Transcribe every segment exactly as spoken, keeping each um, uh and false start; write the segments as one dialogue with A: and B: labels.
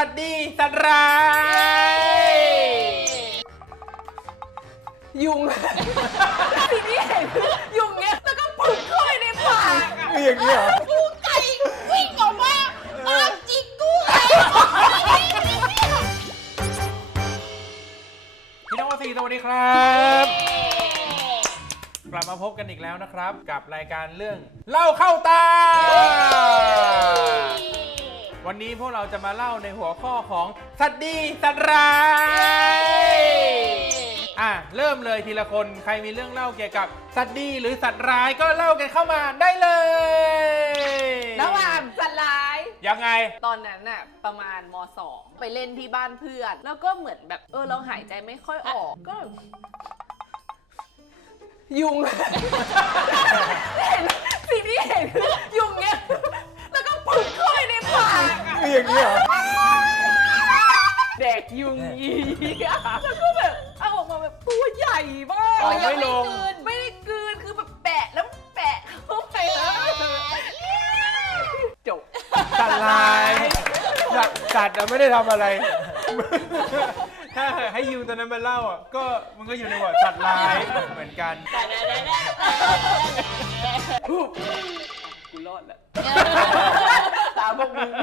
A: ตว์ดีสัตว์ร้าย
B: ยุงทีนี้เห็นยุงเนี้ยแล้วก็ปึกเข้าไปในปากอ่ะ
A: มีอย่างนี้เหรอ
B: กูไก่วิ่งออกมาปากจิกกูไก่
A: พี่น้องวสีสวัสดีครับกลับมาพบกันอีกแล้วนะครับกับรายการเรื่องเล่าเข้าตาวันนี้พวกเราจะมาเล่าในหัวข้อของสัตว์ดีสัตว์ร้ายอ่ะเริ่มเลยทีละคนใครมีเรื่องเล่าเกี่ยวกับสัตว์ดีหรือสัตว์ร้ายก็เล่ากันเข้ามาได้เลย
B: ระหว่างสัตว์ร้าย
A: ยังไง
B: ตอนนั้นน่ะประมาณม.สอง ไปเล่นที่บ้านเพื่อนแล้วก็เหมือนแบบเออเราหายใจไม่ค่อยออกก็ยุงเห็นสิ่งที่เห็นยุงเนี้ยแล้วก็ปึกเข้าไปในปากอ่ะ
A: มีอย่างนี้เหรอ
B: แดกยุงยีแล้วก็แบบเอาออกมาแบบตัวใหญ่มาก
A: ไม่ลง
B: ไม่ได้กลืนคือแบบแปะแล้วแปะเข้าไปจบ
A: สัตว์ร้ายสัตว์ไม่ได้ทำอะไรถ้าให้ยูตอนนั้นมาเล่าอ่ะก็มันก็อยู่ในบทสัตว์ร้ายเหมือนกัน
B: กูรอดแล้วตามพวกมึง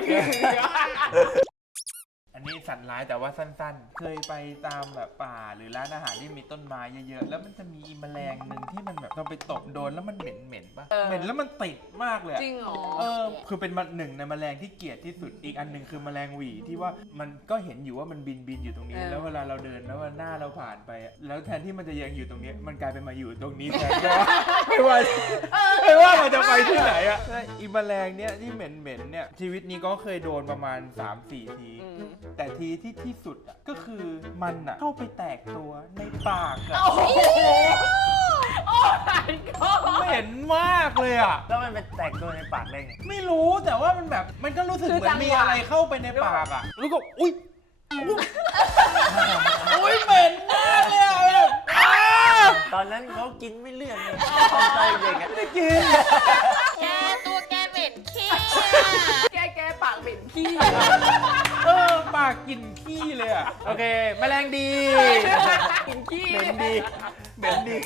A: อันนี้สัตว์ร้ายแต่ว่าสั้นๆเคยไปตามแบบป่าหรือร้านอาหารที่มีต้นไม้เยอะๆแล้วมันจะมีอีแมลงหนึ่งที่มันแบบเราไปตบโดนแล้วมันเหม็นเหม็นป่ะเหม็นแล้วมันติดมากเลย
B: จริงเหรอ
A: เออคือเป็นหนึ่งในแมลงที่เกลียดที่สุดอีกอันหนึ่งคือแมลงหวีที่ว่ามันก็เห็นอยู่ว่ามันบินบินอยู่ตรงนี้แล้วเวลาเราเดินแล้วว่าหน้าเราผ่านไปแล้วแทนที่มันจะยังอยู่ตรงนี้มันกลายเป็นมาอยู่ตรงนี้แทนก็ไม่ว่าไม่ว่ามันจะไปที่ไหนอะอีแมลงเนี้ยที่เหม็นเหม็นเนี่ยชีวิตนี้ก็เคยโดนประมาณ สามสี่ ทีแต่ทีที่ที่สุดอ่ะก็คือมันอ่ะเข้าไปแตกตัวในปากอ่ะ
B: โอ้โหโอ้ยก็
A: เหม็นมากเลยอ่ะ
C: แล้วมันเป็นแตกตัวในปากได้ไง
A: ไม่รู้แต่ว่ามันแบบมันก็รู้สึกเหมือนมีอะไรเข้าไปในปากอ่ะแล้วก็อุ้ยอุ้ยเหม็นมากเลยอ่ะ
C: ตอนนั้นเขากินไม่เลือกเลยตอนใจเด็กอ่ะ
A: ไม่ได้กิน
D: แกตัวแกเหม็นขี้
B: แกแกปากเหม็นขี้
A: เออปากกินขี้เลยอ่ะโอเคแมลงดี
B: กินขี้
A: เหม็นดีเหม็นดี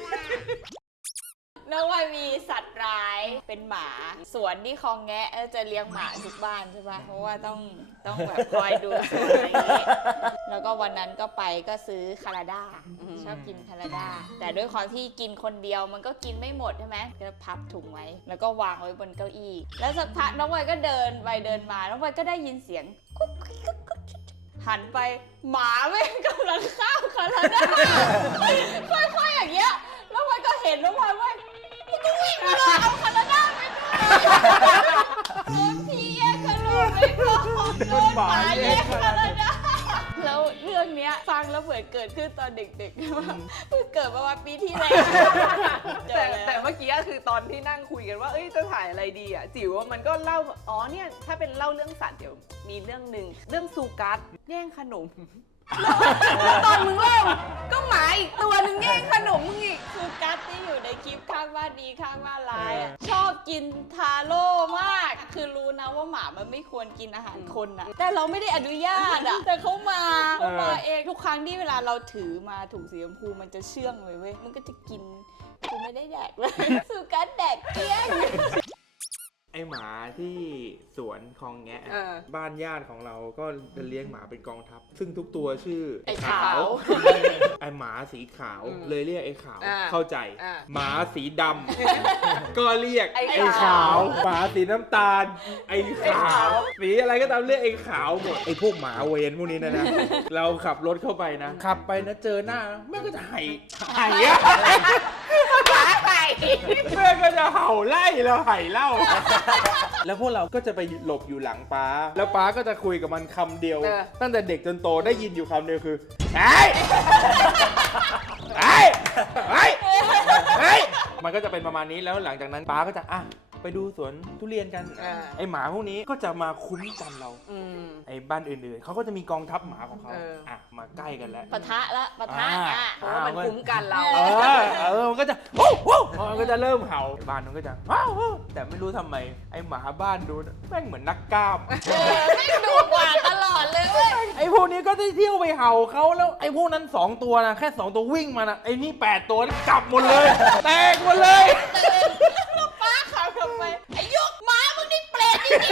D: น้องวายมีสัตว์ร้ายเป็นหมาสวนที่คลองแงะจะเลี้ยงหมาทุกบ้านใช่ปะเพราะว่าต้องต้องแบบคอยดูสวนอะไรอย่างนี้แล้วก็วันนั้นก็ไปก็ซื้อคาราด้าชอบกินคาราด้าแต่ด้วยความที่กินคนเดียวมันก็กินไม่หมดใช่ไหมก็พับถุงไว้แล้วก็วางไว้บนเก้าอี้แล้วสักพักน้องวายก็เดินไปเดินมาน้องวายก็ได้ยินเสียงกุ๊กกุ๊กกุ๊กหันไปหมาแม่งกำลังข้ามคาราด้าค่อยๆอย่างเงี้ยแล้ววายก็เห็นน้องวายว่ากูวิ่งมาเลยเอาคาราด้าไปโดนพี่แย่งขนมไปก่อนโดนหมาแย่งคาราด้าแล้วเรื่องเนี้ยฟังแล้วเหมือนเกิดขึ้นตอนเด็กๆว่าเพิ่งเกิดประมาณปีที่แล้ว
B: แต่แต่เมื่อกี้คือตอนที่นั่งคุยกันว่าเอ้ยจะถ่ายอะไรดีอ่ะจิ๋วมันก็เล่าอ๋อเนี่ยถ้าเป็นเล่าเรื่องสัตว์เดี๋ยวมีเรื่องหนึ่งเรื่องซูกัสแย่งขนมตอนมึงเล่าก็หมาอีกตัวนึงแย่งขนมมึงอีก
D: ซูกัสที่อยู่ในคลิปข้างบ้านดีข้างบ้านร้ายอ่ะชอบกินทาโร่มากคือรู้นะว่าหมามันไม่ควรกินอาหารคนอ่ะแต่เราไม่ได้อนุญาตอ่ะแต่เขามาเขามาเองทุกครั้งที่เวลาเราถือมาถุงสีชมพูมันจะเชื่องเลยเว้ยมันก็จะกินกูไม่ได้แดกเลยซูกัสแดกเกลี้ยง
A: ไอหมาที่สวนคลองแงะบ้านญาติของเราก็จะเลี้ยงหมาเป็นกองทัพซึ่งทุกตัวชื่อ
B: ไอขาว
A: ไอหมาสีขาวเลยเรียกไอขาวเข้าใจหมาสีดำก็เรียกไอขาวหมาสีน้ำตาลไอขาวสีอะไรก็ตามเรียกไอขาวหมดไอพวกหมาเวรพวกนี้นะนะเราขับรถเข้าไปนะขับไปนะเจอหน้าแม่ก็จะไห่ไห่อะ
B: หมาไห่
A: แม่ก็จะเห่าไล่แล้วไห่เล่าแล้วพวกเราก็จะไปหลบอยู่หลังป๊าแล้วป๊าก็จะคุยกับมันคำเดียวตั้งแต่เด็กจนโตได้ยินอยู่คำเดียวคือไอ้ไอ้ไอ้ไอ้มันก็จะเป็นประมาณนี้แล้วหลังจากนั้นป๊าก็จะอ่ะไปดูสวนทุเรียนกันไอหมาพวกนี้ก็จะมาคุ้มกันเราไอบ้านอื่นๆเขาก็จะมีกองทัพหมาของเขาอ่ะมาใกล้กันแล้ว
D: ปะทะละปะทะ
B: เพราะว่ามันคุ้มกันเรา
A: เออเออมันก็จะวู้วู้มันก็จะเริ่มเห่าบ้านมันก็จะว้าวแต่ไม่รู้ทำไมไอหมาบ้านดูแม่งเหมือนนักกล้าม
D: ไม่ดุกว่าตลอด
A: กนี้ก็ได้เที่ยวไปเห่าเขาแล้วไอ้พวกนั้นสองตัวนะแค่สองตัววิ่งมานะไอ้นี่แปดตัวนี่จับหมดเลย แตกหมดเลย
D: แล้วป้าขับทำไมไอ้ยุกหมามึงนี่เปรตจริง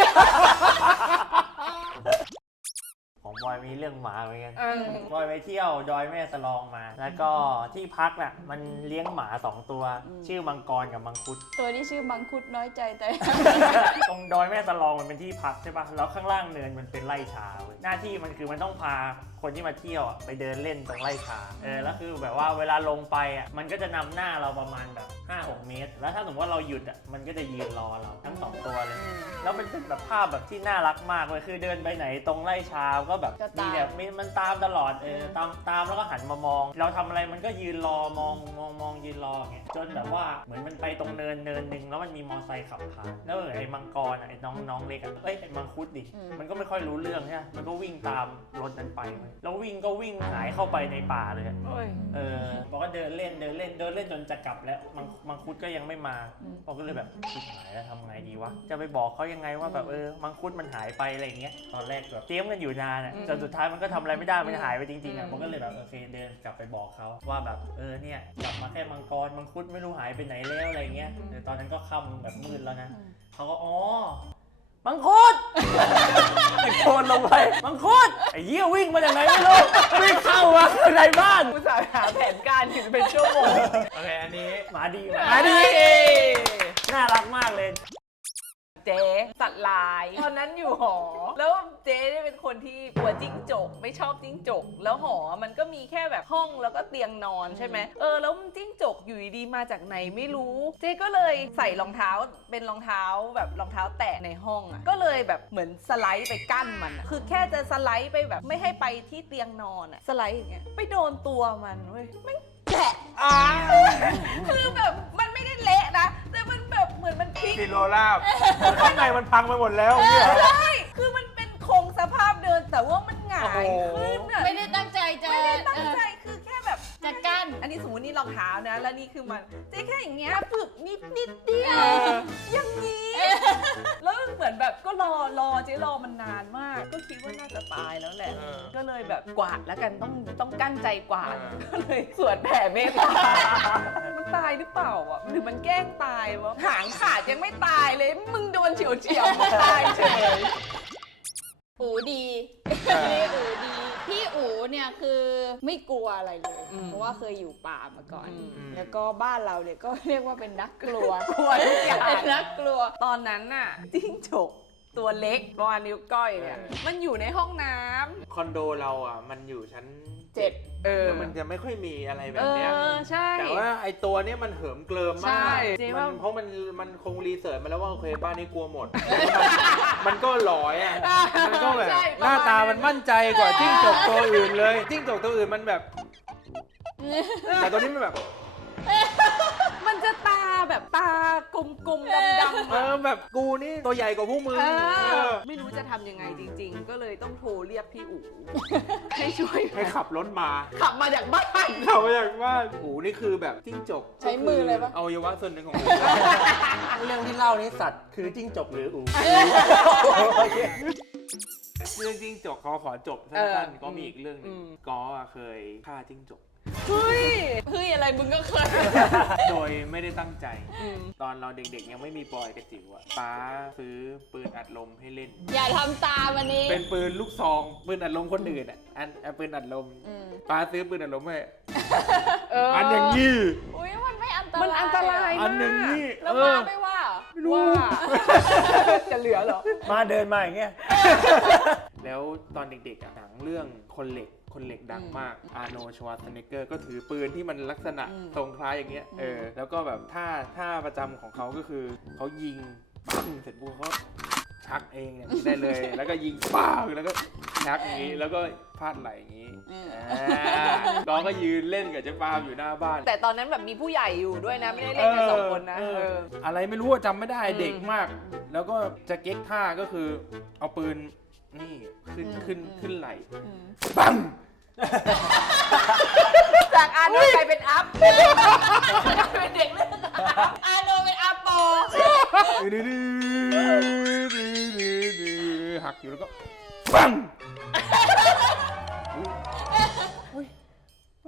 C: ของบอยมีเรื่องหมาเหมือนกัน
B: เออ
C: บอยไปเที่ยวดอยแม่สลองมา แล้วก็ที่พักน่ะมันเลี้ยงหมาสองตัว ชื่อมังกรกับมังคุด
D: ๆตัวที่ชื่อมังคุดน้อยใจแต่
C: ตรงดอยแม่สลองมันเป็นที่พักใช่ปะแล้วข้างล่างเนินมันเป็นไร่ชาเว้ยหน้าที่มันคือมันต้องพาคนที่มาเที่ยวอะไปเดินเล่นตรงไร่ชาเออแล้วคือแบบว่าเวลาลงไปอ่ะมันก็จะนำหน้าเราประมาณแบบ ห้าหก เมตร แล้วถ้าสมมติว่าเราหยุดอ่ะมันก็จะยืนรอเราทั้งสองตัวเลย แล้วมันเป็นแบบภาพแบบที่น่ารักมากเลยคือเดินไปไหนตรงไร่ชาก็แบบ
D: ก็ตาม
C: มีแบบมีมันตามตลอดเออตามตามแล้วก็หันมามอง เราทำอะไรมันก็ยืนรอมองมองมองยืนรออย่างเงี้ยจนแบบว่าเหมือนมันไปตรงเนินเนินหนึ่งแล้วมันมีมอไซค์ขับผ่านแล้วไอ้มังกรอ่ะไอ้น้องน้องเล็กอ่ะเอ้ยไอ้มังคุดดิ
D: อืม
C: มันก็ไม่ค่อยรู้เรื่องใช่ไหมมันก็วิ่งตามรถนั้นไปเว้ยแล้ววิ่งก็วิ่งหายเข้าไปในป่าเลยอะ
B: โอ้ย
C: เออบอกว่าเดินเล่นเดินเล่นเดินเล่นจนจะกลับแล้วมังมังคุดก็ยังไม่มาบอกก็เลยแบบชิบหายแล้วทำไงดีวะจะไปบอกเขายังไงว่าแบบเออมังคุดมันหายไปอะไรอย่างเงี้ยตอนแรกแบบเตรียมกันอยู่นานอ่ะจนสุดท้ายมันก็ทำอะไรไม่ได้มันหายไปจริงๆอ่ะผมก็เลยแบบโอเคเดินกลับไปบอกเขาว่าแบบเออเนี่ยกลับมาแค่มังกรมังคุดไม่รู้หายไปไหนแล้วอะไรเงี้ยเออตอนนั้นก็ค่ำแบบมืดแล้วนะเขาก็อ๋อมังคุดตะโกนลงไปมังคุดไอ้เหี้ยวิ่งมาจากไหนไม่รู้วิ่งเข้ามาในบ้าน
B: อุตส่าห์หาแผนการอยู่เป็นชั่วโมง
A: โอเคอันนี้
C: หมาดี
A: ห
C: มา
A: มาดี
C: น่ารักมากเลย
B: เจ๊สัตว์ลายตอนนั้นอยู่หอ แล้วเจ๊เนี่ยเป็นคนที่กลัวจิ้งจกไม่ชอบจิ้งจก แล้วหอมันก็มีแค่แบบห้องแล้วก็เตียงนอนใช่ไหมเออแล้วจิ้งจกอยู่ดีๆมาจากไหนไม่รู้ เจ๊ก็เลยใส่รองเท้าเป็นรองเท้าแบบรองเท้าแตะในห้องอ่ะก็เลยแบบเหมือนสไลด์ไปกั้นมันอะคือแค่จะสไลด์ไปแบบไม่ให้ไปที่เตียงนอนอ่ะสไลด์อย่างเงี้ยไปโดนตัวมันเว้ยไม่แกะ
A: อ่า
B: คือแบบมันไม่ได้เละนะแต่มันแบบเหมือนมันพลิก
A: ซิโรลาบข้างในมันพังไปหมดแล้วเนี่ย
B: ใช่คือมันเป็นโครงสภาพเดินแต่ว่ามันหงายขึ้นอะ
D: ไม่ได้ตั้งใจจะ
B: ไม่ได้ตั้งใจคือแค่แบบ
D: จะกั้น
B: อันนี้สมมตินี่รองเท้านะ แล้วนี่คือมันเจ๊แค่อย่างเงี้ยฝึกนิดนิดเดียวอย่างนี้แล้วเหมือนแบบก็รอรอเจ๊รอมันนานมาก ก็คิดว่าน่าจะตายแล้วแหละ
A: เออ
B: ก็เลยแบบกวาดแล้วกันต้องต้องกั้นใจกวาด
A: เออ
B: ก็เลยสวดแผ่เมตตามันตายหรือเปล่าอ่ะหรือมันแกล้งตายวะหางขาดยังไม่ตายเลยมึงโดนเฉียวเฉียวๆมันตายเฉย
D: อูดีพี่อูดี พี่อูเนี่ยคือไม่กลัวอะไรเลย เพราะว่าเคยอยู่ป่ามาก่อน แล้วก็บ้านเราเนี่ยก็เรียกว่าเป็นนักกลัว
B: กลัวทุกอย่าง
D: เป็นนักกลัว
B: ตอนนั้นน่ะจิ้งจกตัวเล็กประมาณนิ้วก้อยเนี่ยมันอยู่ในห้องน้ำ
A: คอนโดเราอ่ะมันอยู่ชั้น
D: เจ็ด
B: เออ
A: แล้วมันจะไม่ค่อยมีอะไรแบ
B: เอบ
A: เนี้ย
B: อใช่
A: แต่ว่าไอตัวเนี้ยมันเหิมเกลิม
B: ใช่
A: มาก
B: เจ๊
A: มั
B: ว่า
A: นเพราะมันมันคงรีเสิร์ชมาแล้วว่าโอเคบ้านนี้กลัวหมด มันก็หลอยอ่ะ มันก็แบบ
B: ใช่
A: หน้าตามันมั่นใจกว่าจิ้งจกตัวอื่นเลยจิ้งจกตัวอื่นมันแบบ แต่ตัวนี้มันแบบ
B: มันจะตาแบบตากลมๆดำๆ
A: เอ
B: อะ
A: อแบบกูนี่ตัวใหญ่กว่าพวกมึง
B: เอ
A: เอ
B: อ
A: อ
B: ไม่รู้จะทำยังไงจริง ๆ ก็เลยต้องโทรเรียกพี่อู๋ให้ช่วย
A: ให้ขับรถมา
B: ขับมาจากบ้าน
A: ขับมาจากบ้านหูนี่คือแบบจิ้งจก
D: ใช้มือเลยปะ
A: อวัยวะส่วนหนึ่งของหูเรื่องที่เล่านี้สัตว์คือจิ้งจกหรืออูเรื่องจิ้งจกเขาขอจบสั้นๆก็มีอีกเรื่องหนึงก็เคยฆ่าจิ้งจก
B: เฮ้ย
D: เฮ้ยอะไรมึงก็เคย
A: โดยไม่ได้ตั้งใจ ตอนเราเด็กๆยังไม่มีปอยกระจิ๋วอะป้าซื้อปืนอัดลมให้เล่น
D: อย่าทำตามอันนี้
A: เป็นปืนลูกซอง ปืนอัดลมคนอื่นอะอันอันปืนอัดลม
D: อืม
A: ป้าซื้อปืนอัดลมให้
B: เออ
A: อันอย่างนี้
D: อุ้ยมันไม่อันตราย
B: มันอันตราย
A: อั
B: มาน
A: อย่าง
B: ก
A: นี้
D: แล้ว
A: เอ
D: มา
A: อ
D: ไม่ว่าเหรอ
A: ไม่รู้
B: ว่าจะเหลือเหรอ
C: มาเดินมาอย่างเงี้ย
A: แล้วตอนเด็กๆอะหนังเรื่องคนเหล็กคนเหล็กดังมากอาร์โนชวาร์ซเนกเกอร์ก็ถือปืนที่มันลักษณะทรงคล้ายอย่างเงี้ยเออแล้วก็แบบท่าท่าประจำของเขาก็คือเขายิงปั้งเสร็จปุ๊บเขาชักเองอย่างนี้ได้เลย แล้วก็ยิงป้างแล้วก็ชักอย่างนี้แล้วก็พลาดไหลอย่างนี้อ่าน้องก็ยืนเล่นกับเจ๊ปามอยู่หน้าบ้าน
B: แต่ตอนนั้นแบบมีผู้ใหญ่อยู่ด้วยนะ ไม่ได้เล่นกันสองคนนะ
A: เออ
B: เออ
A: อะไรไม่รู้อะจำไม่ได้
B: อืม
A: เด็กมาก แล้วก็จะเก๊กท่าก็คือเอาปืนนี่ขึ้นขึ้นขึ้นไหลปัง
B: จากอาโนกลายเป็นอัพเป็นเด็กเล่น
D: อาโนเป็นอาโป
A: หักอยู่แล้วก็ปัง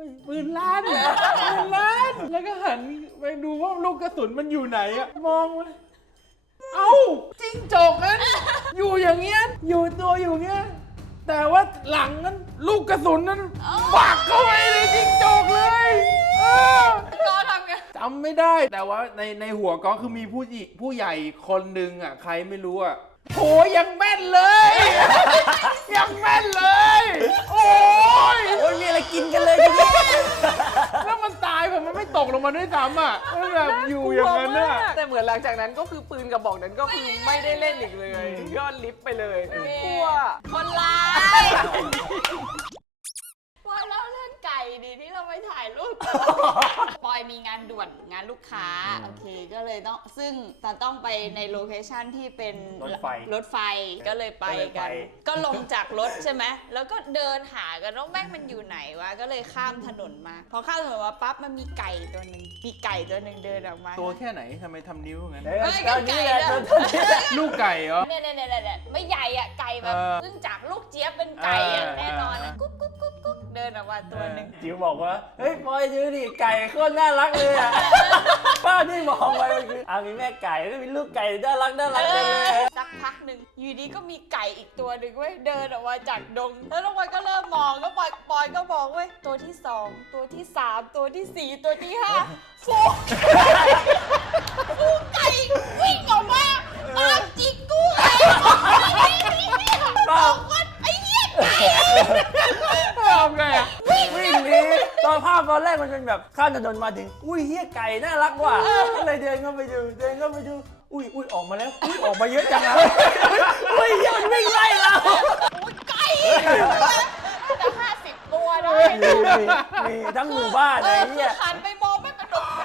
A: ปืนล้านเนี่ยปืนล้านแล้วก็หันไปดูว่าลูกกระสุนมันอยู่ไหนอะมองมันเอ้าจิ้งจกนั้นอยู่อย่างเงี้ยอยู่ตัวอยู่เงี้ยแต่ว่าหลังนั้นลูกกระสุนนั้นปักเข้าไปในจิ้งจกเลยเออ
D: ก็ทำไง
A: จำไม่ได้แต่ว่าในในหัวก็คือมีผู้หญิผู้ใหญ่คนหนึ่งอ่ะใครไม่รู้อ่ะโหยังแม่นเลย ยังแม่นเลย โอ้ย
C: โอ้ยมีอะไรกินกันเลยทีนี้
A: แล้วมันตายแบบมันไม่ตกลงมาด้วยซ้ำอ่ะมันแบบอยู่อย่างนั้นน่ะ
B: แต่เหมือนหลังจากนั้นก็คือปืนกระบอกนั้นก็คือไม่ได้เล่นอีกเลยยอดลิฟต์ไปเลยกลัว
D: คนร้ายว่าเล่าเรื่องไก่ดีที่เราไปถ่ายรูป ปอยมีงานด่วนงานลูกค้าโอเคก็เลยต้องซึ่งตอนต้องไปในโลเคชั่นที่เป็น
C: รถไฟ
D: รถไฟก็เลยไป
C: ก็เลย
D: กัน
C: ไป
D: ก็ลงจากรถใช่ไหมแล้วก็เดินหากันว่าแม่งมันอยู่ไหนวะก็เลยข้ามถนนมาพอข้ามถนนมาปั๊บมันมีไก่ตัวหนึ่งมีไก่ตัวหนึ่งเดินออกมา
A: ตัวแค่ไหนทำไมทำนิ้วงั้น
C: เอ้ย
D: เอ้ย
C: ตอนนี้แหละ
D: ไก่
C: ต
D: ด้
C: อ
D: วย
C: นนี้แหละ
A: ลูกไก่เหรอ
D: เนี่ยเนี่ยเนี่ยเนี่ยไม่ใหญ่อะไก่แบบ
A: เออ
D: ซึ่งจากลูกเจี๊ยบเป็นไก่อะ
A: เออ
D: แน่นอนอะกุ๊กกุ๊กกุ๊กกุ๊กเดินออกมาตัวหนึ่ง
C: จิ๋วบอกว่าเฮ้ยปอยดูดิไก่โคตรน่ารักเลยอ่ะ ป้าที่มองไปมันคืออ่ะมีแม่ไก่แล้วมีลูกไก่น่ารักน่ารักจังเลย
D: สักพักหนึ่งอยู่ดีก็มีไก่อีกตัวหนึ่งเว้ยเดินออกมาจากดง แล้วน้องปอยก็เริ่มมองแล้วปอยปอยก็บอกเว้ยตัวที่สองตัวที่สามตัวที่สี่ตัวที่ห้าฟูกฟูกไก่วิ่งออกมาตามจิกกูไก่บอกว่าไอ้เหี้ยไก่
A: ทำไงอ่ะ
C: วิ่งหนีตอนภาพตอนแรกมันเป็นแบบข้ามถนนมาถึงอุ้ยเฮียไก่น่ารักว่ะก็เลยเดินเข้าไปดูเดินเข้าไปดูอุ้ยอุ้ยออกมาแล้วอุ้ยออกมาเยอะจังอะอุ้ยเฮียมันวิ่งไล่เรา
D: โอ้ยไก่จะห้าสิบตัวได้
C: มีมีมีทั้งหมู่บ้าน
D: เอ
C: อะไร
D: อคื
C: เงี้
D: อย หันไปมองไม่กระโดด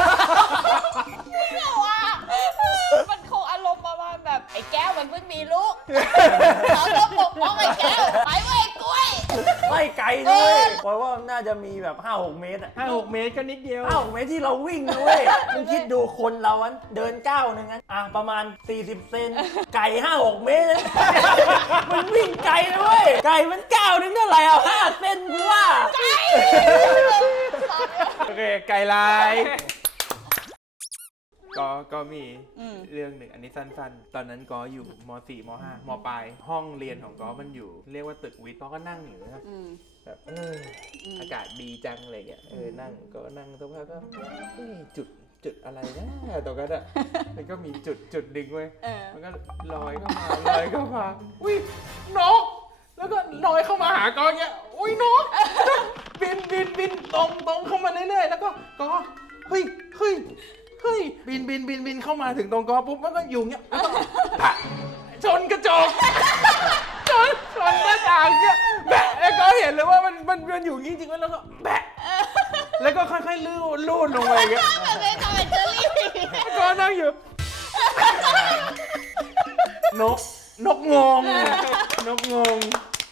D: เนี่ยว่ะมันคงอารมณ์ประมาณแบบไอ้แก้วมันเพิ่งมีลูกเราต้องปกป้องไอ้แก้วไปเว้ยกล้วย
C: ไล่ไก่ด้วยเพราะว่าน่าจะมีแบบ ห้าหก เมตรอะ
A: ห้าหกเมตรก็นิดเดียว
C: ห้าหก เมตรที่เราวิ่งนะเว้ยมึงคิดดูคนเราอันเดินก้าวหนึงอันอ่ะประมาณสี่สิบเซนไก่ ห้าหก เมตรนะมันวิ่งไกลนะเว้ยไก่มันก้าวหนึงเท่าไหร่อ่ะห้าเซนกูว่า
A: โอเค ไก่ลาย ก็ก็มี
D: อืม
A: เรื่องหนึ่งอันนี้สั้นๆ ตอนนั้นก็อยู่ม สี่ ม ห้า ม ปลาย ห้องเรียนของก็มันอยู่ เรียกว่าตึกวิทย์ก็ก็นั่งอยู่นะ
D: อืม
A: แบบเอออากาศดีจังอะไรอย่างเงี้ยเออนั่งก็นั่งสักพักก็เอ้ยจุดจุดอะไรนะตรงนั้นอ่ะ มันก็มีจุดจุดดึงไว้ย
D: เออ
A: มันก็ลอยเข้ามาลอยเข้ามาอุ้ยนกแล้วก็ลอยเข้ามาหาก็อย่างเงี้ยอุ้ยนกบินบินบินตรงตรงเข้ามาเรื่อยๆแล้วก็ก็เฮ้ยเฮ้ยเฮ้ยบินบินบินบินเข้ามาถึงตรงกอปุ๊บมันก็อยู่เงี้ยแล้วก็ปะชนกระจกชนชนหน้าต่างเงี้ยแบะแล้วก็เห็นเลยว่ามันมันมันอยู่จริงๆแล้วก็แบะแล้วก็ค่อยๆลู่ลู่ลงไปอย่างเงี้ย
D: แบบเป็นทอมแอนด์เจอรี่
A: แล้วก็นั่งอยู่นกนกงงนกงง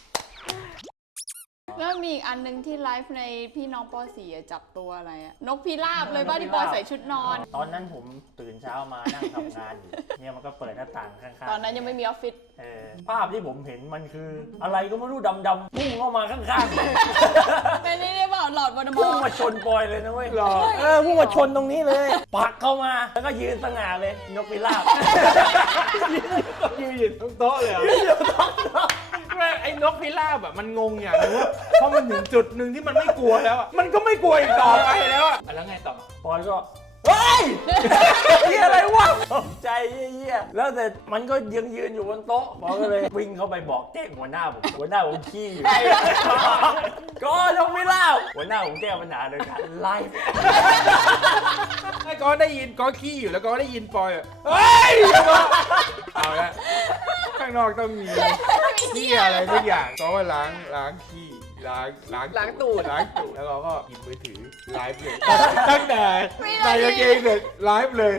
D: แล้วมีอีกอันหนึงที่ไลฟ์ในพี่น้องป .สี่ อะจับตัวอะไรอะนกพิราบเลยบ้านที่ปอยใส่ชุดนอน
C: ตอนนั้นผมตื่นเช้ามานั่งทำงานอยู่เนี่ยมันก็เปิดหน้าต่างข้างๆ
D: ตอนนั้นยังไม่มีออฟฟิศ
C: เออภาพที่ผมเห็นมันคือ อะไรก็ไม่รู้ดำๆพุ่งเข้ามาข้าง
D: เป็นนี่เรียกว่าหลอดวอร์
C: ๆ
D: ม
C: พุ่ง
D: อ
C: มาชนปอยเลยนะเว้ย
A: หรอ
C: เออพุ่งมาชนตรงนี้เลยปักเข้ามาแล้วก็ยืนสง่าเลยนกพิราบ
A: ยืนอยู่ตรงโต๊ะเลยเหรอแม่ไอ้นกพิราบแบบมันงงอย่างนึงว่าเพราะมันถึงจุดหนึ่งที่มันไม่กลัวแล้วอะมันก็ไม่กลัวอีกต่อไปแล้วอะแล้วไงต่อ
C: ปอยก็เฮ้ยเฮียอะไรวะตกใจเฮียๆแล้วแต่มันก็ยังยืนอยู่บนโต๊ะปอยก็เลยวิ่งเข้าไปบอกแจ้งหัวหน้าผมหัวหน้าผมขี้อยู่ก็นกพิราบหัวหน้าผมแก้ปัญหาโดยการไล่
A: ไอ้ก็ได้ยินก็ขี้อยู่แล้วก็ได้ยินปอยอะเฮ้ยเอาละข้างนอกต้องมีขี้อะไรทุกอย่างก็ว่าล้างล้างขี้ล้างล้าง
B: ล้างตูด
A: ล้างตูดแล้วเราก็หยิบมือถือไลฟ์เลยตั้งแต่ใส่กางเกงเสร็จไลฟ์เลย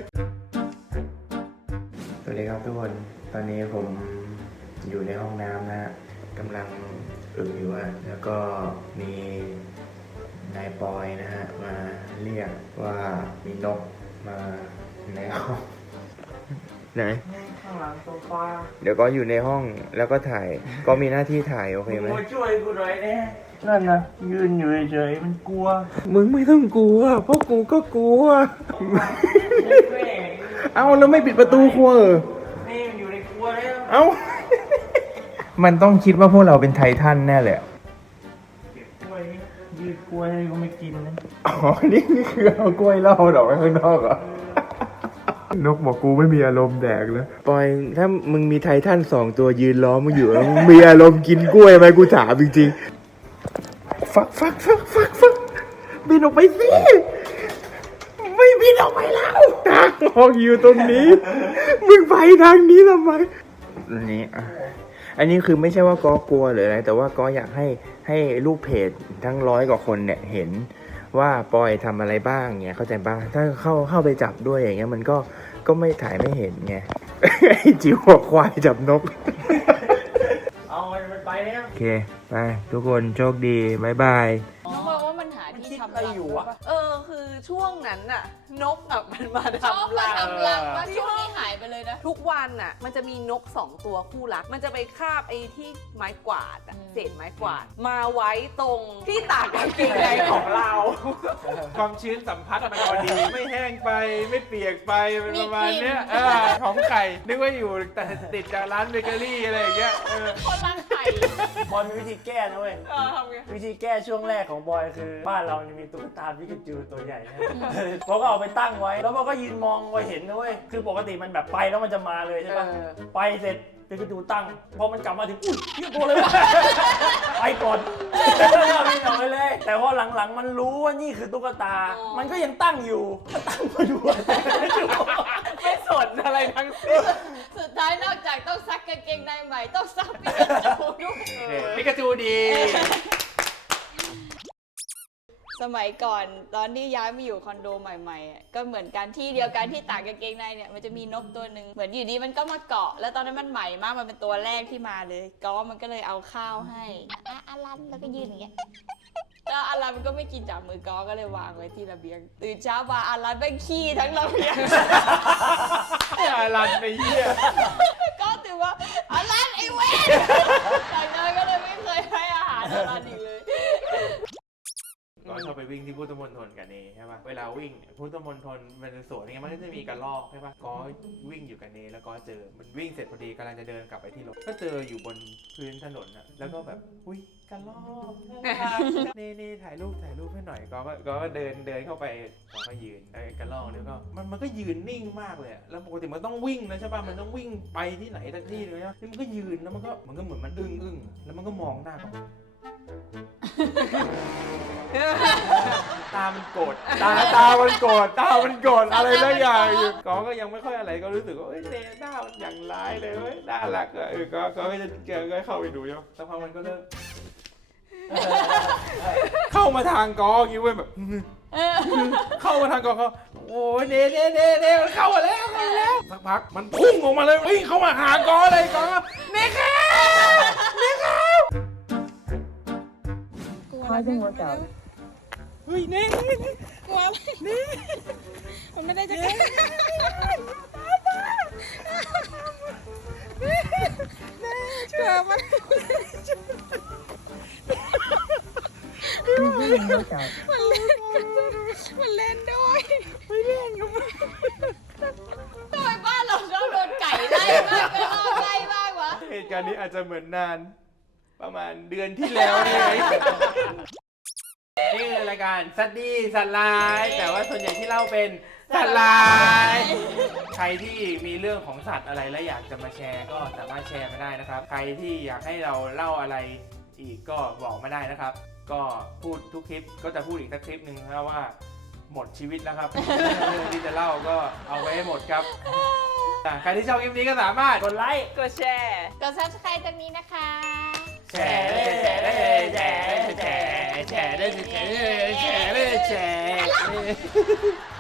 E: สวัสดีครับทุกคน ตอนนี้ผมอยู่ในห้องน้ำนะฮะกำลังอึอยู่อะแล้วก็มีนายปอยนะฮะมาเรียกว่ามีนกมาในห้องไหน
C: ข้างหลังโซฟา
E: เดี๋ยวก็อยู่ในห้องแล้วก็ถ่าย ก็มีหน้าที่ถ่ายโอเคไหม
C: มาช่วยกูหน่อยเนี่ยนั่นนะยืนอยู่เฉยๆมันกลัว
A: มึงไม่ต้องกลัวเพราะกูก็กลัว
C: แม่
A: เอ้าแล้วไม่ปิดประตูครัวเหรอ
C: นี่มันอยู่ในครัวแล้ว
A: เอ้า
E: มันต้องคิดว่าพวกเราเป็นไททันแน่เลย
C: เก็บกล้วยนี่ยืดกล้วยให้กูไม่กินนะ
E: อ๋อ นี่นี่คือเอากล้วยเหล้าออกไปข้างนอกเหรอ นกบอกกูไม่มีอารมณ์แดกแล้วปอยถ้ามึงมีไททันสองตัวยืนล้อมมึงอยู่แล้วมึงมีอารมณ์กินกล้วยไหมกูถามจริงๆฟักฟักฟักฟักฟักบินออกไปสิไม่บินออกไปแล้วทางออกอยู่ตรงนี้ มึงไปทางนี้ทำไมอันนี้อ่ะอันนี้คือไม่ใช่ว่าก็กลัวหรืออะไรแต่ว่าก็อยากให้ให้ลูกเพจทั้งร้อยกว่าคนเนี่ยเห็นว่าปอยทำอะไรบ้างเงี้ยเข้าใจบ้างถ้าเข้าเข้าไปจับด้วยอย่างเงี้ยมันก็ก็ไม่ถ่ายไม่เห็นไง ไอ้จิ๋วหัวควายจับนก
C: เอามันไปแล้ว
E: โอเคไปทุกคนโชคดีบายบาย
D: น้องบอกว่ามันหาที่ทำรังอยู่อะ
B: เออคือช่วงนั้นน่ะ นกอ่ะมันมา
D: ชอบ
B: ทำ
D: มา
B: รัง
D: ทำรังมาช่วงนี้หายไปเลยนะ
B: ทุกวันน่ะ มันจะมีนกสองตัวคู่รัก มันจะไปคาบไอ้ที่ไม้กวาดอะ
D: อืม
B: เศษไม้กวาด มาไว้ตรงที่ตากกางเกงในของเรา
A: ความชื้นสัมผัสมันพอดี ไม่แห้งไปไม่เปียกไปประมาณเนี้ยเออของไข่นึกว่าอยู่แต่ติดจากร้านเบเกอรี่อะไรอย่างเงี้ยเออ
D: คนรังไข่
C: บอยมีวิธีแก้นะเว้ย
B: เออทำไง
C: วิธีแก้ช่วงแรกของบอยคือ บ้านเรานี่มีตุ๊กตาพิกาจูตัวใหญ่นะบอยก็เอาไปตั้งไว้ แล้วบอยก็ยืนมองบอยเห็นนะเว้ยคือปกติมันแบบไปแล้วมันจะมาเลยใช่ปะ
B: เออ
C: ไปเสร็จพิกาจูตั้งพอมันกลับมาถึงอุ้ยเรียกตัวเลยวะ ไปก่อนแล้วไม่หน่อยเลย แต่พอหลังๆมันรู้ว่านี่คือตุ๊กตา มันก็ยังตั้งอยู่ก็ตั้งมาด้วย
B: ไม่สนอะไรทั้งสิ้น
D: สุดท้ายนอกจากต้องซักกางเกงในใหม่ต้องซักปิกาจูด้วย
A: ปิกาจูดี
D: สมัยก่อนตอนที่ย้ายมาอยู่คอนโดใหม่ๆอ่ะก็เหมือนกันที่เดียวกันที่ตากกางเกงในเนี่ยมันจะมีนกตัวหนึ่งเหมือนอยู่ดีมันก็มาเกาะ แล้วตอนนั้นมันใหม่มากมันเป็นตัวแรกที่มาเลยก็มันก็เลยเอาข้าวให้อ่ะอารันแล้วก็ยืนอย่างเงี้ยแล้วอารันมันก็ไม่กินจากมือก็ก็เลยวางไว้ที่ระเบียงตื่นเช้ามาอารันแม่งขี้ทั้งระเบียง
A: อารันไปเหี้ย
D: ก็ถือว่าอารันไอ้เว้ยจากนั้นก็เลยไม่เคยให้อาหารอารันอีกเลย
A: ก็ชอบไปวิ่งที่พุทธมณฑลกันเองใช่ป่ะเวลาวิ่งเนี่ยพุทธมณฑลมันเป็นสวนไงมันก็จะมีกระรอกใช่ป่ะก็วิ่งอยู่กันเองแล้วก็เจอมันวิ่งเสร็จพอดีกำลังจะเดินกลับไปที่รถก็เจออยู่บนพื้นถนนอ่ะแล้วก็แบบอุ้ยกระรอกน่ารักนี่นี่ถ่ายรูปถ่ายรูปให้หน่อยก็ก็เดินเดินเข้าไปก็ก็ยืนไอ้กระรอกเนี่ยก็มันมันก็ยืนนิ่งมากเลยอะแล้วปกติมันต้องวิ่งนะใช่ป่ะมันต้องวิ่งไปที่ไหนสักที่เลยนะนี่มันก็ยืนแล้วมันก็มันก็เหมือนมันอึ้งอึ้งแล้วมันก็มองหน้าก็ ตามันโกรธตาตามันโกรธตามันโกรธอะไรสักอย่างอยู่ก็ก็ยังไม่ค่อยอะไรก็รู้สึกว่าเอ้ยเนหน้ามันอย่างร้ายเลยเว้ยน่ารักอะเออก็ก็จะเจอก็เข้าไปดูอยู่สักพักมันก็เริ่มเข้ามาทางกออย่างงี้เว้ยแบบเข้ามาทางกอเขาโอ้ยเนเนเนเนมันเข้ามาแล้วเข้ามาแล้วสักพักมันพุ่งออกมาเลยวิ่งเข้ามาหากอเลยกอเนครับเนครับ
F: Causing workout.
A: เฮ้ยเน
D: กลัวอะไรนี่มันไม่ได้จะกันเชื่อมัน
F: Causing workout.
D: มันเล่นกันมันเล่นด้วยไม่เล่นกับมันทำไมบ้านเราชอบโดนไก่ไล่บ้างก็รอบไล่บ้างวะ
A: เหตุการณ์นี้อาจจะเหมือนนานประมาณเดือนที่แล้วนี่เองนี่คือรายการสัตว์ดีสัตว์ร้ายแต่ว่าส่วนใหญ่ที่เล่าเป็นสัตว์ร้ายใครที่มีเรื่องของสัตว์อะไรและอยากจะมาแชร์ก็สามารถแชร์มาได้นะครับใครที่อยากให้เราเล่าอะไรอีกก็บอกมาได้นะครับก็พูดทุกคลิปก็จะพูดอีกสักคลิปหนึ่งนะว่าหมดชีวิตแล้วครับ เรื่องที่จะเล่าก็เอาไว้ให้หมดครับอ่ะใครที่ชอบคลิปนี้ก็สามารถ
C: กดไลค์
B: กดแชร์
D: กด ซับสไครบ์ ตรงนี้นะคะ
A: แชร์เลยแชร์เลยแชร์เลยแชร์แชร์เลยแชร์เลยแชร์เลยแชร์เลย